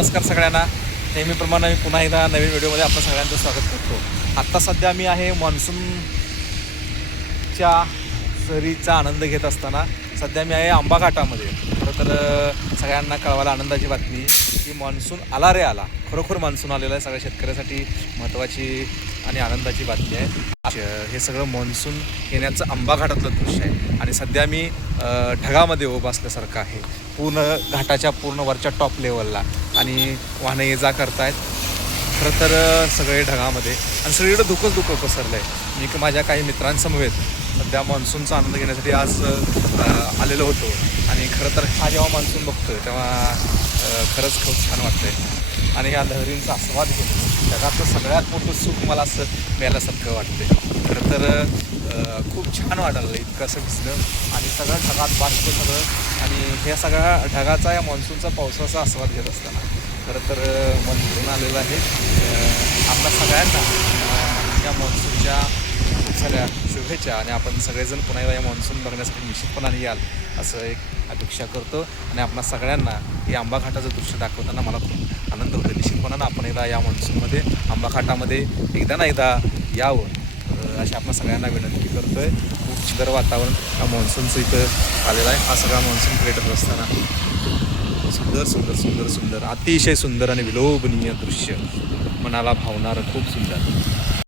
नमस्कार सगळ्यांना. नेहमीप्रमाणे मी पुन्हा एकदा नवीन व्हिडिओमध्ये आपलं सगळ्यांचं स्वागत करतो. आत्ता सध्या मी आहे मान्सूनच्या सहलीचा आनंद घेत असताना सध्या मी आहे आंबा घाटामध्ये. खरं तर सगळ्यांना कळवायला आनंदाची बातमी की मान्सून आला रे आला. खरोखर मान्सून आलेलं आहे. सगळ्या शेतकऱ्यासाठी महत्त्वाची आणि आनंदाची बातमी आहे. हे सगळं मान्सून येण्याचं आंबा घाटातलं दृश्य आहे आणि सध्या मी ढगामध्ये उभा असल्यासारखं आहे. पूर्ण घाटाच्या पूर्ण वरच्या टॉप लेवलला आणि वाहनं ये जा करतायत. खरं तर सगळे ढगामध्ये आणि सगळीकडं धुकं पसरलं आहे. मी माझ्या काही मित्रांसमवेत सध्या मान्सूनचा आनंद घेण्यासाठी आज आलेलो होतो आणि खरं तर हा जेव्हा मान्सून बघतो तेव्हा खरंच खूप छान वाटतं आहे आणि ह्या लहरींचा आस्वाद घेतो. जगातलं सगळ्यात मोठं सुख मला असं मिळाल्यासारखं वाटतं. खरं तर खूप छान वाटायला इतकं असं दिसलं आणि सगळं ढगात बाष्प सगळं आणि ह्या सगळ्या ढगाचा या मान्सूनचा पावसाचा आस्वाद घेत असताना खरं तर मन भरून आलेलं आहे. आपल्या सगळ्यांना या मान्सूनच्या खूप साऱ्या शुभेच्छा आणि आपण सगळेजण पुन्हा एकदा या मान्सून बघण्यासाठी निश्चितपणाने याल असं एक अपेक्षा करतो आणि आपल्या सगळ्यांना हे आंबा घाटाचं दृश्य दाखवताना मला खूप आनंद होतो. निश्चितपणानं आपण एकदा या मान्सूनमध्ये आंबा घाटामध्ये एकदा यावं अशी आपण सगळ्यांना विनंती करतो आहे. खूप सुंदर वातावरण हा मान्सूनचं इथं आलेलं आहे. हा सगळा मान्सून क्रिएट होत असताना सुंदर अतिशय सुंदर आणि विलोभनीय दृश्य मनाला भावणारं खूप सुंदर.